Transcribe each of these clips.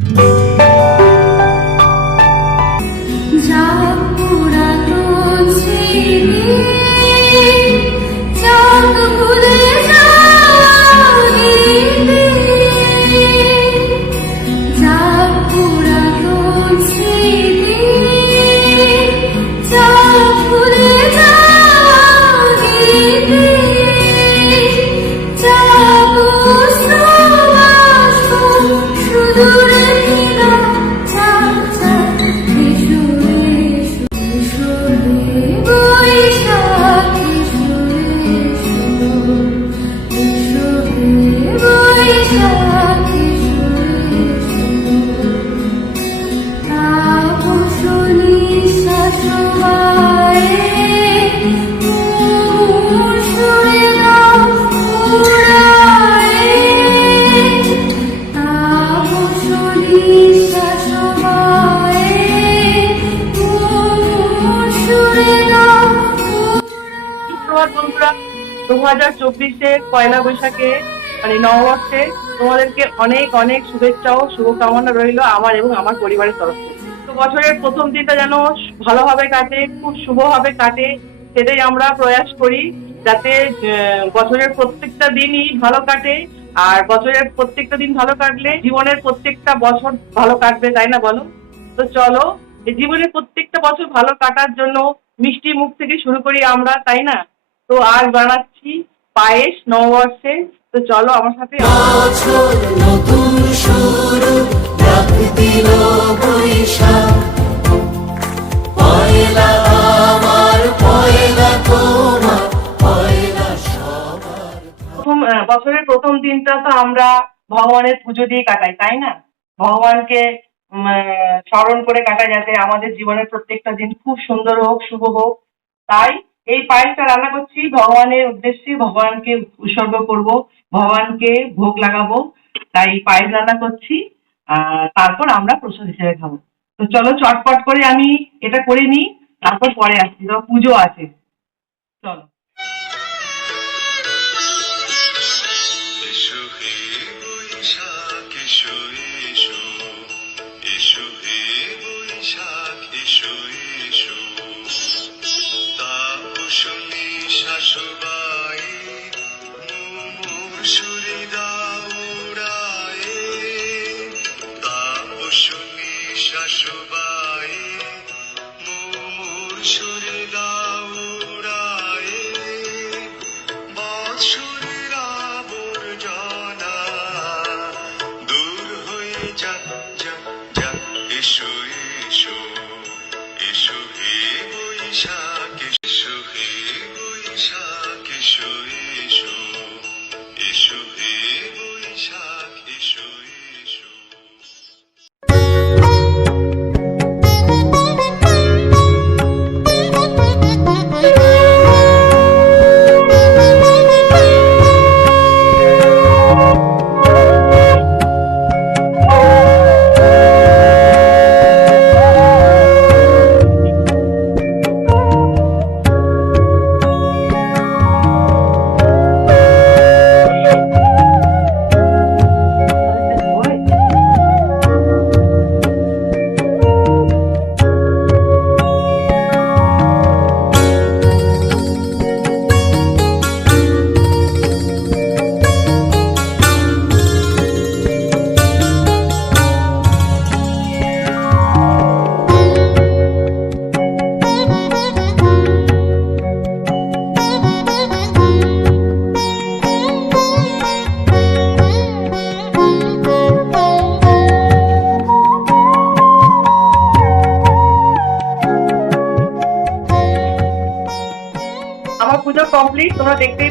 যা দু হাজার চব্বিশে পয়লা বৈশাখে মানে নববর্ষে তোমাদেরকে অনেক অনেক শুভেচ্ছা ও শুভকামনা রইল আমার এবং আমার পরিবারের তরফ থেকে। তো বছরের প্রথম দিনটা যেন ভালোভাবে কাটে, খুব শুভভাবে কাটে, সেটাই আমরা প্রয়াস করি যাতে বছরের প্রত্যেকটা দিনই ভালো কাটে, আর বছরের প্রত্যেকটা দিন ভালো কাটলে জীবনের প্রত্যেকটা বছর ভালো কাটবে, তাই না বলো? তো চলো জীবনের প্রত্যেকটা বছর ভালো কাটার জন্য মিষ্টি মুখ থেকে শুরু করি আমরা, তাই না? তো আজ বানাচ্ছি পায়েস নববর্ষে। তো চলো আমার সাথে প্রথম বছরের প্রথম দিনটা তো আমরা ভগবানের পুজো দিয়ে কাটাই, তাই না? ভগবানকে স্মরণ করে কাটাই যাতে আমাদের জীবনের প্রত্যেকটা দিন খুব সুন্দর হোক, শুভ হোক। তাই এই পায়েসটা রান্না করছি, ভগবানের উদ্দেশ্যে ভগবানকে উৎসর্গ করব, ভগবানকে ভোগ লাগাবো, তাই পায়েস রান্না করছি তারপর আমরা প্রসাদ হিসেবে খাব। তো চলো চটপট করে আমি এটা করে নিই, তারপর পরে আসছি পুজো আছে। চলো।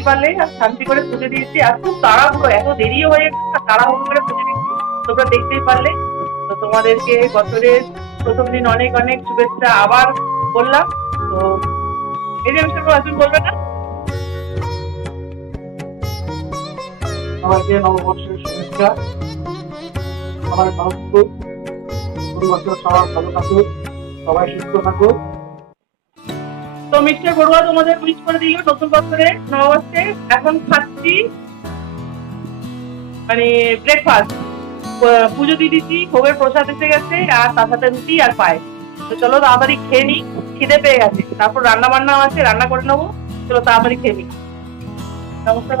দেখতেই পারলে শান্তি করে পুজো দিয়েছি। আর খুব তাড়াহুড়ো, এত দেরিও হয়ে গেছে তাড়াহুড়ো করে পুজো দিয়েছি। তোমরা দেখতেই পারলে। তো তোমাদেরকে বছরের প্রথম দিন অনেক অনেক শুভেচ্ছা আবার বললাম। তো এই যে মিস্টার তুমি বলবে না? সবাইকে নববর্ষের শুভেচ্ছা। সবাই ভালো নতুন বছর সবার ভালো থাকুক। সবাই সুস্থ থাকুক। মিস্টার বড়ুয়া তোমাদের উইশ করে দিল নতুন বছরে, নববর্ষে। এখন খাচ্ছি মানে ব্রেকফাস্ট পুজো দিয়ে দিচ্ছি, ভোগের প্রসাদ এসে গেছে, আর তার সাথে রুটি আর পায়েস। তো চলো তাড়াতাড়ি খেয়ে নিই, খিদে পেয়ে গেছে। তারপর রান্না বান্না আছে, রান্না করে নেব। চলো তাড়াতাড়ি খেয়ে নিই। নমস্কার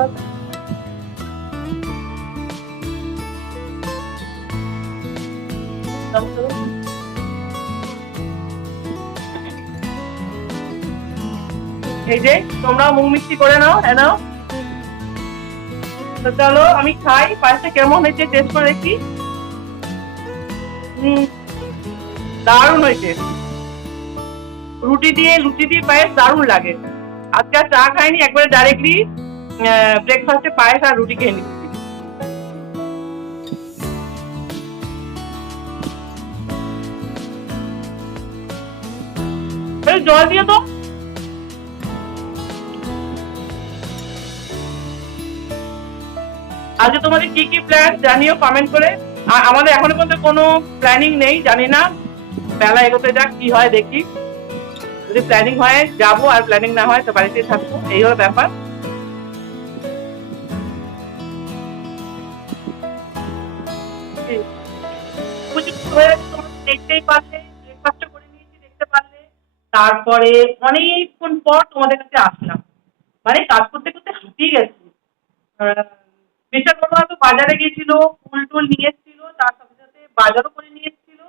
নমস্কার এই যে মুখ মিষ্টি করে নাও হ্যাঁ তো চলো, আমি খাই। পায়েসটা কেমন হয়েছে? টেস্ট করে দেখি। দারুণ হয়েছে। রুটি দিয়ে, লুচি দিয়ে পায়েস দারুণ লাগে। আজকে আর চা খাইনি, একবারে ডাইরেক্টলি ব্রেকফাস্টে পায়েস আর রুটি খেয়ে নিচ্ছি। জল দিয়ে তো। আজকে তোমাদের কি কি প্ল্যান জানিও কমেন্ট করে। আর আমাদের এখনও পর্যন্ত কোনো প্ল্যানিং নেই, জানি না। বেলা এগোতে যাক, কি হয় দেখি। যদি প্ল্যানিং হয়, যাব, আর প্ল্যানিং না হয়, তো বাড়িতেই থাকব। এই হলো ব্যাপার। দেখতেই ব্রেকফাস্ট করে দেখতে তারপরে অনেকক্ষণ পর তোমাদের কাছে আসলাম। মানে কাজ করতে করতে হাঁপিয়ে গেছি। বিচার করব তো বাজারে গিয়েছিল, ফুল টুল নিয়ে এসেছিল, তার সাথে সাথে বাজারও করে নিয়ে এসেছিল।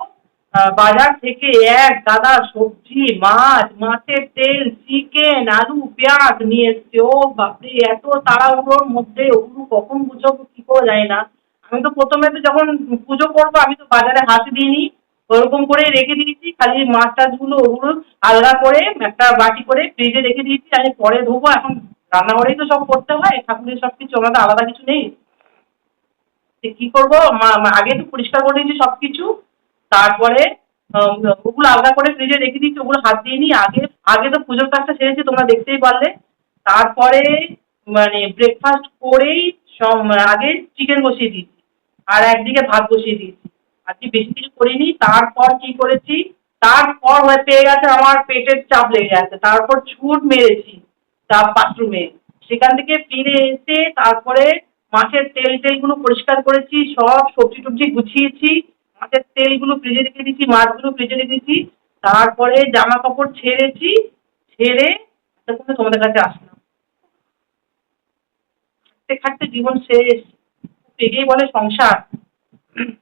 বাজার থেকে এক দাদা সবজি, মাছ, মাছের তেল, চিকেন, আলু, পেঁয়াজ নিয়ে এসছে। ও বাপরে, এত তাড়াহুড়োর মধ্যে ওগুলো কখন বুঝাবো কি করে যায় না? আমি তো প্রথমে তো যখন পুজো করব, আমি তো বাজারে হাত দিইনি। ওরকম করে রেখে দিয়েছি, খালি মাছ টাছগুলো ওগুলো আলাদা করে একটা বাটি করে ফ্রিজে রেখে দিয়েছি, আমি পরে ধোবো, এখন রান্নাঘরেই তো সব করতে হয়, ঠাকুরের সব কিছু আমাদের আলাদা কিছু নেই। তো কি করব? আগে তো পরিষ্কার করে দিয়েছি সব কিছু। তারপরে ওগুলো আলাদা করে ফ্রিজে রেখে দিচ্ছি ওগুলো হাত দিয়ে নিই। আগে আগে তো পুজোর কাজটা সেরেছি, তোমরা দেখতেই পারলে। তারপরে মানে ব্রেকফাস্ট করেই সব, আগে চিকেন বসিয়ে দিয়েছি। আর একদিকে ভাত বসিয়ে দিয়েছি। আজকে বেশি কিছু করিনি। তারপর কি করেছি? তারপর হয়ে, পেয়ে গেছে, আমার পেটের চাপ লেগে গেছে। তারপর ছুট মেরেছি। চাপ বাথরুমে সেখান থেকে ফিরে এসে তারপরে মাছের তেল টেলগুলো পরিষ্কার করেছি, সব সবজি টবজি গুছিয়েছি। মাছের তেলগুলো ফ্রিজে রেখে দিয়েছি, মাছগুলো ফ্রিজে রেখেছি তারপরে জামা কাপড় ছেড়েছি, ছেড়ে তখন তোমাদের কাছে আসলাম। খাটতে খাটতে জীবন শেষ। পেগেই বলে সংসার।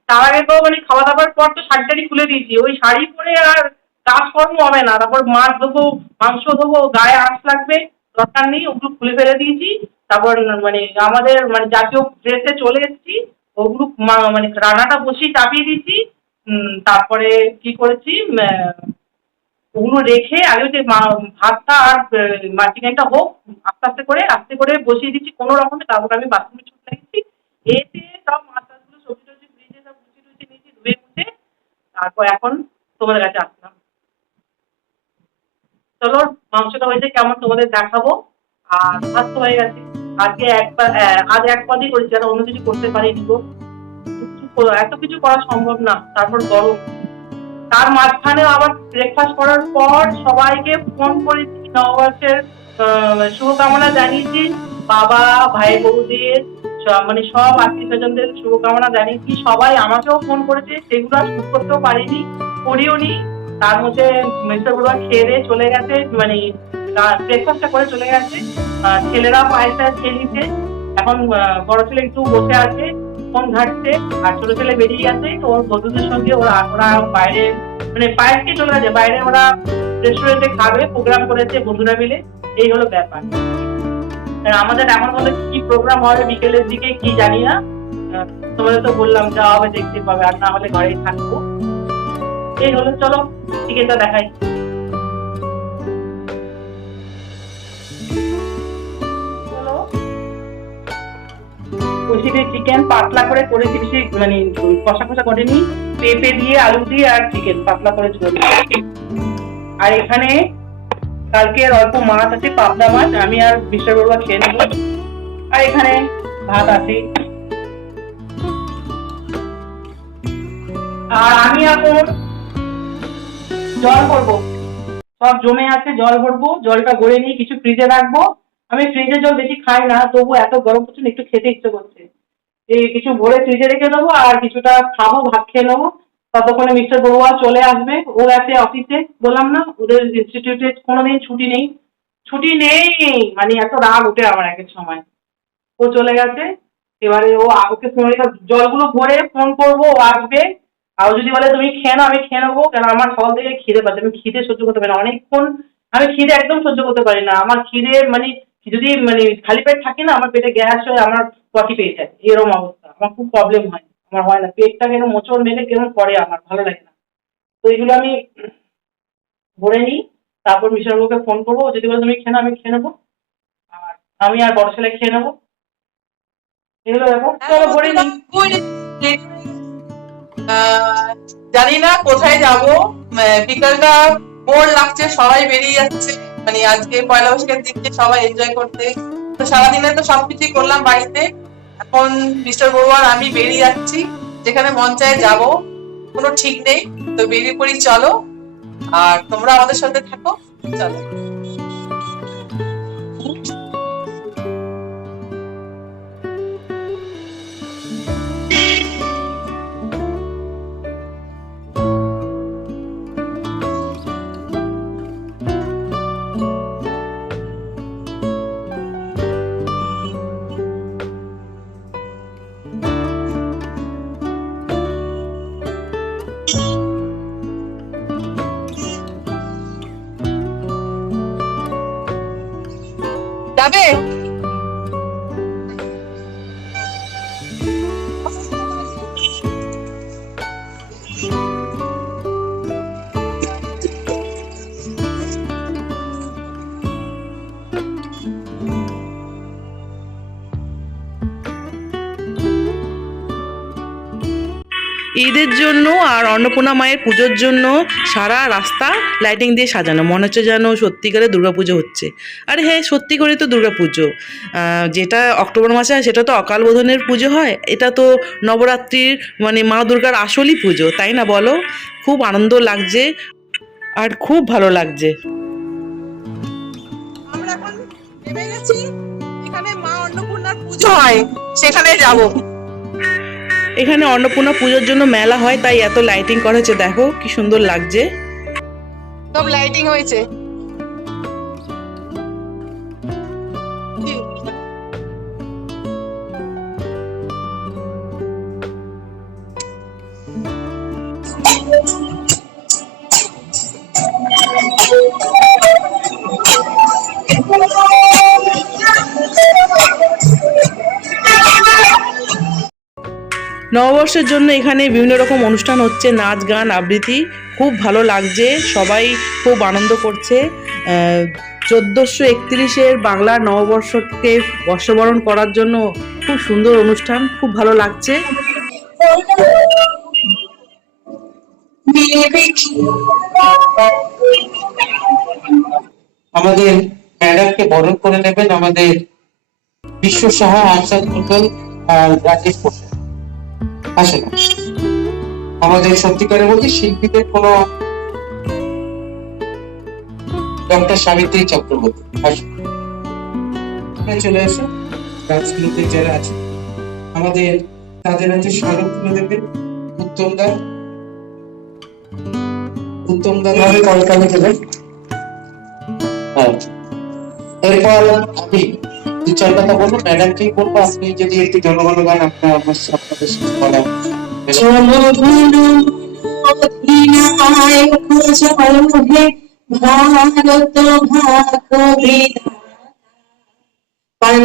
তার আগে তো মানে খাওয়া দাওয়ার পর তো শাড়ি টাড়ি খুলে দিয়েছি। ওই শাড়ি পরে আর কাজকর্ম হবে না। তারপর মাছ দেবো মাংস দেবো গায়ে আঁশ লাগবে। দরকার নেই, ওগুলো খুলে ফেলে দিয়েছি। তারপর মানে আমাদের মানে জাতীয় ড্রেসে চলে এসেছি। ওগুলো মানে রান্নাটা বসিয়ে চাপিয়ে দিয়েছি। তারপরে কি করেছি ওগুলো রেখে আগে যে ভাতটা আর চিকেনটা হোক, আস্তে আস্তে করে আস্তে করে বসিয়ে দিচ্ছি কোনো রকমে। তারপর আমি বাথরুমে ছুটে লাগছি এসে সব মাছ সবজি টবজি সব নিয়েছি, ধুয়ে মুছে। তারপর এখন তোমাদের কাছে আসলাম। চলো মাংসটা হয়েছে কেমন তোমাদের দেখাবো? আর তো হয়ে গেছে। আজকে একবার আজ এক পদই করেছি, আর অন্য কিছু করতে পারিনি গো। এত কিছু করা সম্ভব না, তারপর গরম। তার মাঝখানে আবার ব্রেকফাস্ট করার পর সবাইকে ফোন করেছি, নববর্ষের শুভকামনা জানিয়েছি। বাবা, ভাই সব- মানে সব আত্মীয় স্বজনদের শুভকামনা জানিয়েছি। সবাই আমাকেও ফোন করেছে, সেগুলো আর করতেও পারিনি করিও নি তার মধ্যে মিস্টার বড়ুয়া খেয়ে দিয়ে চলে গেছে মানে ব্রেকফাস্টটা করে চলে গেছে। ছেলেরা পায়েসটা খেয়ে নিচ্ছে। এখন বড় ছেলে একটু বসে আছে, ফোন ঘাটছে, আর ছোট ছেলে বেরিয়ে গেছে। তো ওর বন্ধুদের সঙ্গে ওরা ওরা বাইরে মানে পায়েসকে চলে গেছে। বাইরে ওরা রেস্টুরেন্টে খাবে প্রোগ্রাম করেছে বন্ধুরা মিলে। এই হলো ব্যাপার। আমাদের এখন মধ্যে কি প্রোগ্রাম হবে বিকেলের দিকে, কি জানি না। তোমাদের তো বললাম, যা হবে দেখতে পাবে। আর না হলে ঘরেই থাকব। এই হলো চলো টিকিটটা দেখাই। কষিতে চিকেন পাতলা করে করেছি বেশি মানে কষা কষা করিনি। পেঁপে দিয়ে আলু দিয়ে আর চিকেন পাতলা করে ঝোল। আর এখানে কালকে অল্প মাছ আছে পাবদা মাছ আমি আর বিশ্ব বড়ুয়া খেয়ে নেব। আর এখানে ভাত আছে। আর আমি এখন জল করব। সব জমে আছে, জল ভরবো, জলটা গড়ে নিয়ে কিছু ফ্রিজে রাখব। আমি ফ্রিজে জল বেশি খাই না, তবু এত গরম পড়ছে একটু খেতে ইচ্ছে করছে। এই কিছু ভরে ফ্রিজে রেখে দেবো, আর কিছুটা খাব, ভাত খেয়ে নেব। ততক্ষণে মিস্টার বড়ুয়া চলে আসবে, ও আছে অফিসে বললাম, না, ওদের ইনস্টিটিউটে কোনোদিন ছুটি নেই। ছুটি নেই? মানে এত রাগ ওঠে আমার এক সময়। ও চলে গেছে। এবারে ও, ওকে ফোন জলগুলো ভরে ফোন করব, ও আসবে। আর যদি বলে তুমি খেয়ে নাও আমি খেয়ে নেব কেন আমার সকাল থেকে খিদে পাচ্ছে আমি খিদে সহ্য করতে পারি না। অনেকক্ষণ আমি খিদে একদম সহ্য করতে পারি না। আমার খিদে মানে যদি মানে খালি পেট থাকি না আমার পেটে গ্যাস হয়ে আমার পটি পেয়ে যায়। এরকম অবস্থা। আমার খুব প্রবলেম হয়। আমার হয় না। পেটটা কেন মোচড় মেলে কেমন করে আমার ভালো লাগে না। তো এইগুলো আমি ভরে নিই। তারপর মিশনবাবুকে ফোন করব। যদি বলে তুমি খেয়ে আমি খেয়ে নেব। আর আমি আর বড় ছেলে খেয়ে নেব। এগুলো ব্যাপার। চলো ভরে নিই। জানি না কোথায় যাব। বিকালটা বোর লাগছে, সবাই বেরিয়ে যাচ্ছে। মানে আজকে পয়লা বৈশাখের দিনকে সবাই এনজয় করতে। তো সারাদিনে তো সবকিছুই করলাম বাড়িতে। এখন মিস্টার বড়ুয়ার আমি বেরিয়ে যাচ্ছি, যেখানে মন চায় যাব। কোনো ঠিক নেই। তো বেরিয়ে পড়ি, চলো। আর তোমরা আমাদের সাথে থাকো, চলো। যাবে ঈদের জন্য আর অন্নপূর্ণা মায়ের পুজোর জন্য সারা রাস্তা লাইটিং দিয়ে সাজানো। মনে হচ্ছে যেন সত্যিকারে দুর্গাপুজো হচ্ছে। আরে হ্যাঁ সত্যি করে তো দুর্গাপুজো। যেটা অক্টোবর মাসে হয়, সেটা তো অকাল বোধনের পুজো হয়। এটা তো নবরাত্রির মানে মা দুর্গার আসলই পুজো, তাই না বলো? খুব আনন্দ লাগছে আর খুব ভালো লাগছে। আমরা এখন এখানে মা অন্নপূর্ণার পুজো হয়, সেখানে যাব। এখানে অন্নপূর্ণা পুজোর জন্য মেলা হয়, তাই এত লাইটিং করা হয়েছে। দেখো, কি সুন্দর লাগছে। সব লাইটিং হয়েছে। নববর্ষের জন্য এখানে বিভিন্ন রকম অনুষ্ঠান হচ্ছে, নাচ, গান, আবৃত্তি। খুব ভালো লাগছে, সবাই খুব আনন্দ করছে। চোদ্দোশো একত্রিশের বাংলা নববর্ষকে বর্ষবরণ করার জন্য খুব সুন্দর অনুষ্ঠান, খুব ভালো লাগছে। আমাদের ম্যাডামকে বরণ করে নেবেন আমাদের বিশ্ব সহায় আনসার রাজেশ প্রসাদ আসেন আমাদের সত্যিকারের বলছি শিল্পীদের কোন ডক্টর সাবিত্রী চক্রবর্তী চলে যারা আছে আমাদের তাদের হাতে স্মারক তুলে দেবেন। উত্তম দা। উত্তম দা ভাবে কলকাতা হ্যাঁ। এরপর আমি দু চার কথা বলব ম্যাডামকেই বলব, আপনি যদি একটু জনগণ গান আপনার আপনাদের সাথে বলা ভারত ভাগ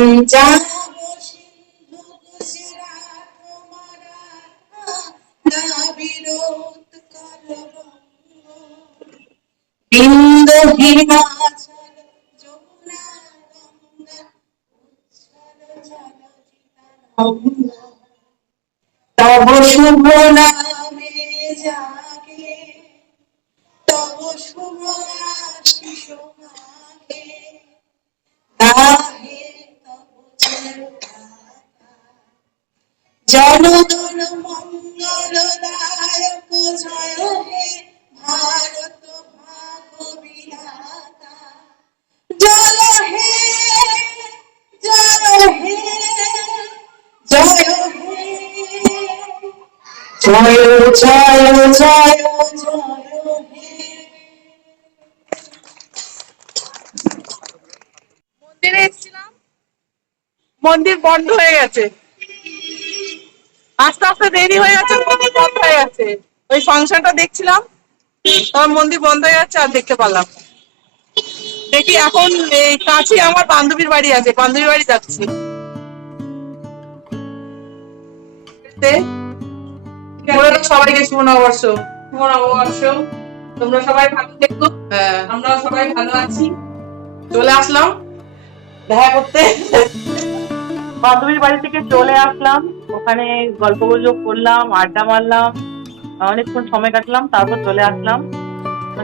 বিরোধ বিন্দু হিমাচল তব শুভ নামে জাগে তব শুভ আশিস মাগে গাহে তব জনগণ মঙ্গলদায়ক জয় হে ভারত ভাগ মন্দিরে মন্দির বন্ধ হয়ে গেছে। আস্তে আস্তে দেরি হয়ে যাচ্ছে, মন্দির বন্ধ হয়ে গেছে। ওই ফাংশনটা দেখছিলাম, তখন মন্দির বন্ধ হয়ে যাচ্ছে আর দেখতে পারলাম দেখি এখন এই কাছে আমার বান্ধবীর বাড়ি আছে, বান্ধবীর বাড়ি যাচ্ছি। সবাইকে শুভ নববর্ষ। শুভ নববর্ষ। তোমরা সবাই ভালো থেকো। আমরা সবাই ভালো আছি। চলে আসলাম। দেখা করতে। বান্ধবীর বাড়ি থেকে চলে আসলাম। ওখানে গল্প গুজব করলাম আড্ডা মারলাম। অনেকক্ষণ সময় কাটলাম তারপর চলে আসলাম।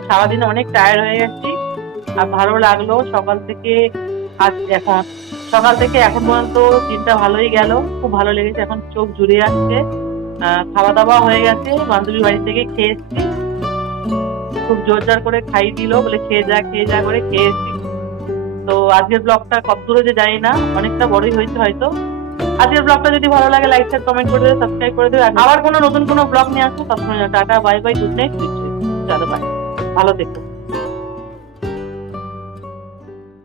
সারাদিন অনেক টায়ার্ড হয়ে গেছি। আর ভালো লাগল সকাল থেকে আজ এখন। সকাল থেকে এখন পর্যন্ত দিনটা ভালোই গেল। খুব ভালো লেগেছে। এখন চোখ জুড়ে আহ, খাওয়া দাওয়া হয়ে গেছে, বান্ধবীর বাড়ি থেকে খেয়ে এসেছি খুব জোর জার করে খাই দিল, বলে খেয়ে যা খেয়ে যা করে খেয়ে খেয়েছি। তো আজকের ব্লগটা কত দূরে যে জানি না, অনেকটা বড়ই হয়েছে হয়তো। আজকের ব্লগটা যদি ভালো লাগে লাইক শেয়ার কমেন্ট করে দেবে সাবস্ক্রাইব করে দেবে আবার কোনো নতুন কোনো ব্লগ নিয়ে আসব ততক্ষণ টাটা বাই বাই গুড নাইট চলো বাই ভালো থেকো।